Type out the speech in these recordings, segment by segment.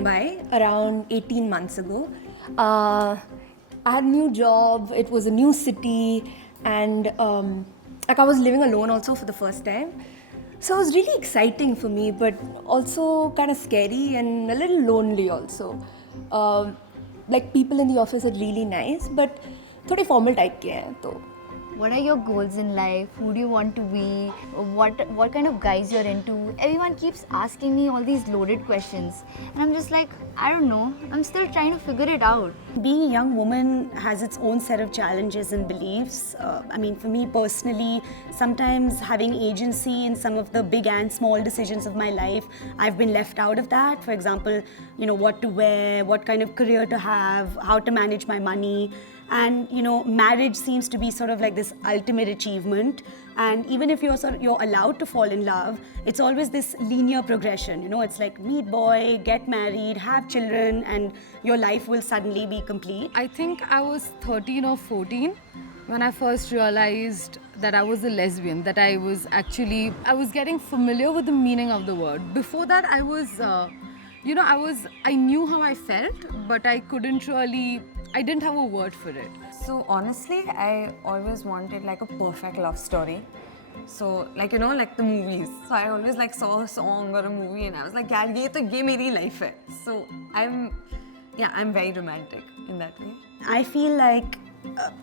Mumbai around 18 months ago. I had a new job, it was a new city, and like I was living alone also for the first time. So it was really exciting for me, but also kind of scary and a little lonely also. Like people in the office are really nice, but थोड़े formal type के हैं तो. What are your goals in life? Who do you want to be? What kind of guys you're into? Everyone keeps asking me all these loaded questions. And I'm just like, I don't know. I'm still trying to figure it out. Being a young woman has its own set of challenges and beliefs. I mean, for me personally, sometimes having agency in some of the big and small decisions of my life, I've been left out of that. For example, what to wear, what kind of career to have, how to manage my money. And marriage seems to be sort of like this ultimate achievement. And even if you're allowed to fall in love, it's always this linear progression. It's like meet boy, get married, have children, and your life will suddenly be complete. I think I was 13 or 14 when I first realized that I was a lesbian, that I was getting familiar with the meaning of the word. Before that, I knew how I felt, but I didn't have a word for it. So honestly, I always wanted like a perfect love story. So like like the movies. So I always like saw a song or a movie and I was like, yaar, ye meri life hai. So I'm very romantic in that way. I feel like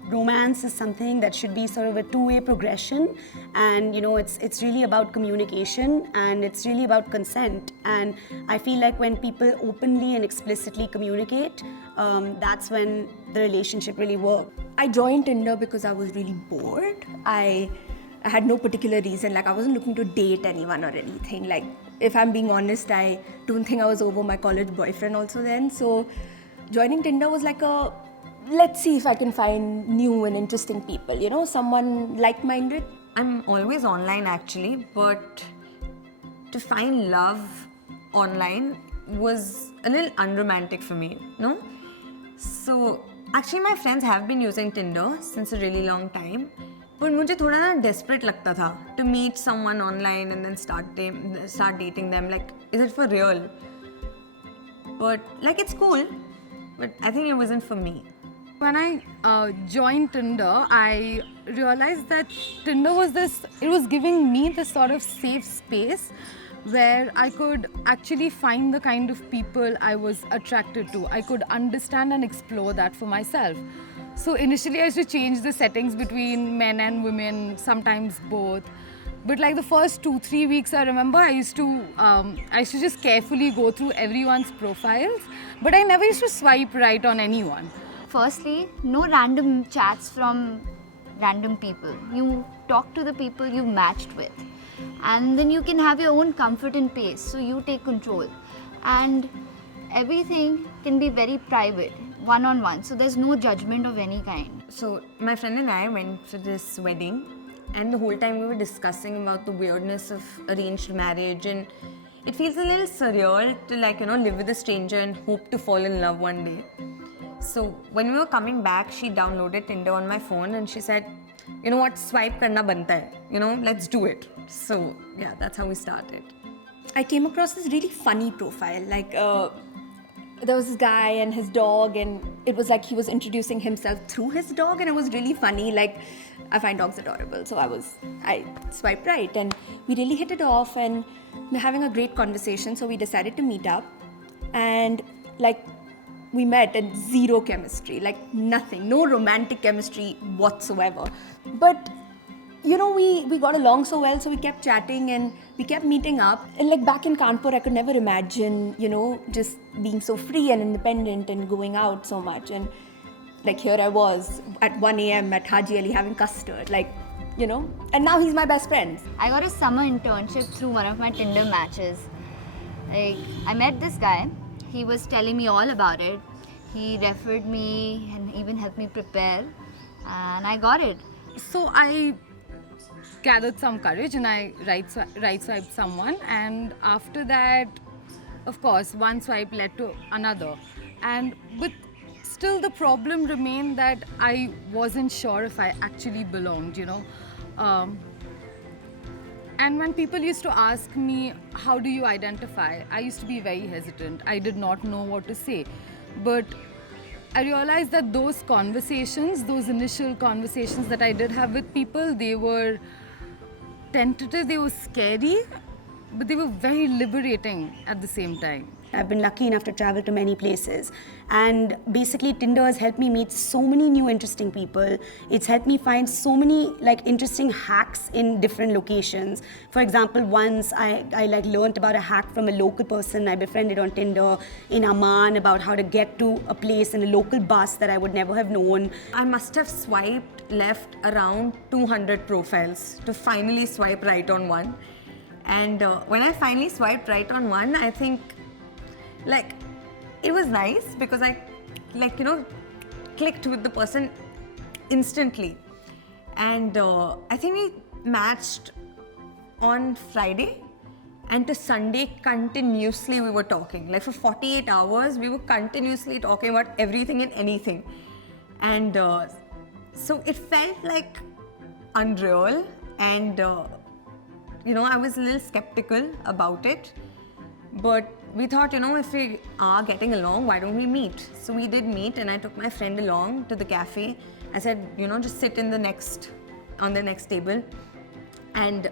romance is something that should be sort of a two-way progression, and it's really about communication and it's really about consent. And I feel like when people openly and explicitly communicate, that's when the relationship really works. I joined Tinder because I was really bored. I had no particular reason, like I wasn't looking to date anyone or anything. Like if I'm being honest, I don't think I was over my college boyfriend also then. So joining Tinder was like let's see if I can find new and interesting people, someone like-minded. I'm always online actually, but to find love online was a little unromantic for me, no? So actually my friends have been using Tinder since a really long time, but मुझे थोड़ा ना desperate लगता था to meet someone online and then start dating them. Like, is it for real? But like it's cool, but I think it wasn't for me. When I joined Tinder, I realized that Tinder was giving me this sort of safe space where I could actually find the kind of people I was attracted to. I could understand and explore that for myself. So initially I used to change the settings between men and women, sometimes both. But like the first 2-3 weeks, I remember I used to just carefully go through everyone's profiles, but I never used to swipe right on anyone. Firstly, no random chats from random people. You talk to the people you matched with. And then you can have your own comfort and pace, so you take control. And everything can be very private, one-on-one, so there's no judgment of any kind. So my friend and I went for this wedding, and the whole time we were discussing about the weirdness of arranged marriage, and it feels a little surreal to live with a stranger and hope to fall in love one day. So when we were coming back, she downloaded Tinder on my phone and she said, you know what, swipe karna banta hai, let's do it. So yeah, that's how we started. I came across this really funny profile, like there was this guy and his dog, and it was like he was introducing himself through his dog, and it was really funny. Like, I find dogs adorable, so I swiped right, and we really hit it off, and we're having a great conversation, so we decided to meet up, and like we met and zero chemistry, like nothing, no romantic chemistry whatsoever. But we got along so well, so we kept chatting and we kept meeting up. And like back in Kanpur, I could never imagine, just being so free and independent and going out so much. And like here I was at 1 a.m. at Haji Ali having custard, and now he's my best friend. I got a summer internship through one of my Tinder matches. Like, I met this guy. He was telling me all about it. He referred me and even helped me prepare, and I got it. So I gathered some courage and I right swiped someone, and after that, of course, one swipe led to another. But still the problem remained that I wasn't sure if I actually belonged, And when people used to ask me, how do you identify? I used to be very hesitant. I did not know what to say. But I realized that those conversations, those initial conversations that I did have with people, they were tentative, they were scary, but they were very liberating at the same time. I've been lucky enough to travel to many places, and basically Tinder has helped me meet so many new interesting people. It's helped me find so many like interesting hacks in different locations. For example, once I like learned about a hack from a local person I befriended on Tinder in Amman about how to get to a place in a local bus that I would never have known. I must have swiped left around 200 profiles to finally swipe right on one. And when I finally swiped right on one, I think like it was nice because I clicked with the person instantly. And I think we matched on Friday, and to Sunday continuously we were talking. Like for 48 hours we were continuously talking about everything and anything. And so it felt like unreal, and I was a little skeptical about it. But we thought, if we are getting along, why don't we meet? So we did meet, and I took my friend along to the cafe. I said, just sit on the next table. And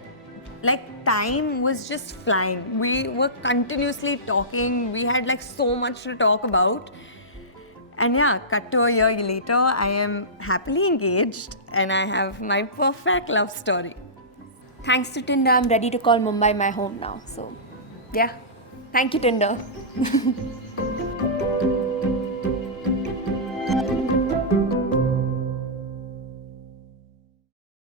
like time was just flying. We were continuously talking. We had like so much to talk about. And yeah, cut to a year later, I am happily engaged and I have my perfect love story. Thanks to Tinder, I'm ready to call Mumbai my home now. So, yeah. Thank you, Tinder.